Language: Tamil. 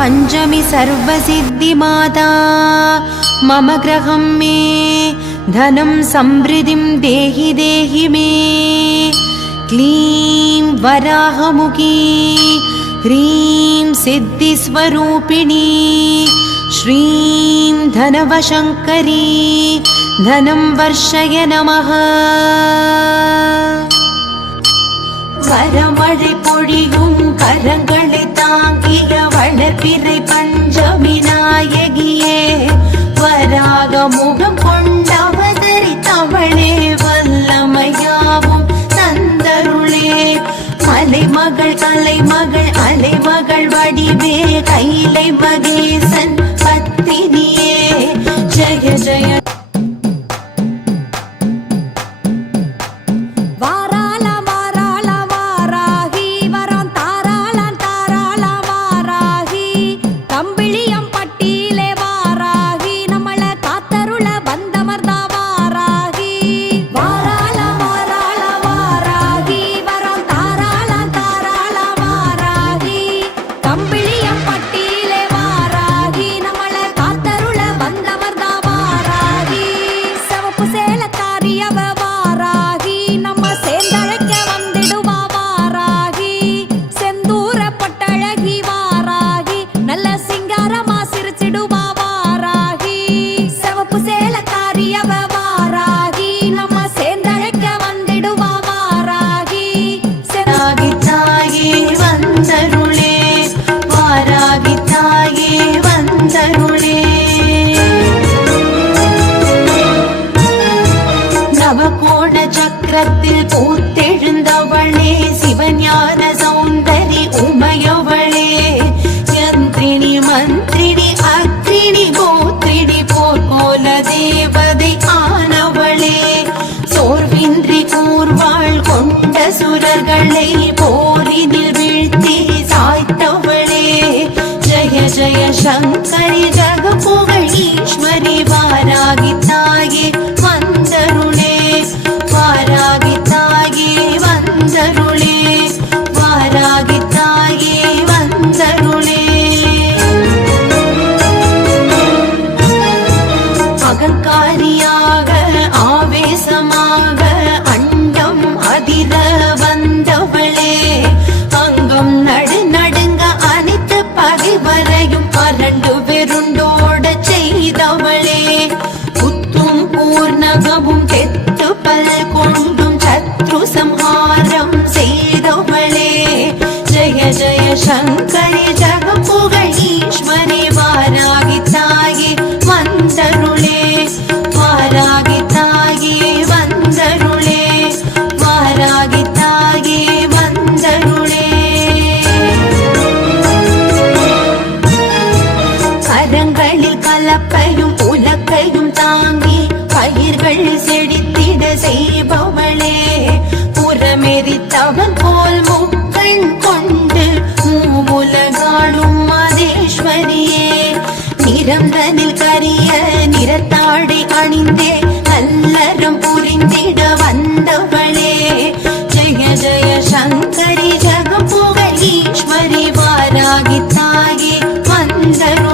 पंचमी सर्वसिद्धिमाता मम ग्रहं मे धनं समृद्धिं देहि देहि मे। क्लीं वराहमुखी ह्रीं सिद्धिस्वरूपिणी श्रीं धनवशङ्करी धनं वर्षय नमः। வரமழை பொழியும் கரங்களை தாங்கிய வளர்பிறை பஞ்சமி நாயகியே, வராக முகம் கொண்டவதரித்தவளே, வல்லமையாவும் தந்தருளே. மலைமகள் கலைமகள் அலைமகள் வடிவே, கைலை மகேசன் பத்தினியே, ஜெய ஜெய. சக்கரத்தில் பூத்தெழுந்தவளே, சிவஞான சௌந்தரி உமையவளே, யந்திரிணி மந்திரிணி அக்ரிணி கோத்திரிணி போர்க்கோல தேவதை ஆனவளே, சோர்வின்றி கூர்வாள் கொண்ட சுரர்களை போரினில் வீழ்த்தி சாய்த்தவளே, ஜெய ஜெய சங்கரி ஜகபுகழ் ஈஸ்வரி, வாராகி தாயே வந்தருளே, வாராகி தாயே வந்தருளே, வாராகி தாயே வந்தருளே. அகங்காரியாக ஆவேசமாக அண்டம் அதிர வந்தவளே, அங்கம் நடு நடுங்க அனைத்து பகைவரையும் அரண்டு வெருண்டோட செய்தவளே, புத்தும் பூர்ணகமும் தெத்து பல் கொண்டும் சத்ரு சம்ஹாரம் செய்தவளே, ஜெய ஜெய சங்கரி ஜகபுகழ் ஈஸ்வரி, வாராகி தாயே வந்தருளே, வாராகி தாயே வந்தருளே, வாராகி தாயே வந்தருளே. கரங்களில் கலப்பையும் உலக்கையும் தாங்கி பயிர்கள் செழித்திட செய்பவளே, புறமெரித்தவன் போல் முக்கண் கொண்டு மூவுலகாளும் மாதேஸ்வரியே, நிறந்தனில் கரிய நிறத்தாடை அணிந்தே நல்லறம் புரிந்திட வந்தவளே, ஜெய ஜெய சங்கரி ஜகபுகழ் ஈஸ்வரி, வாராகி தாயே வந்தரு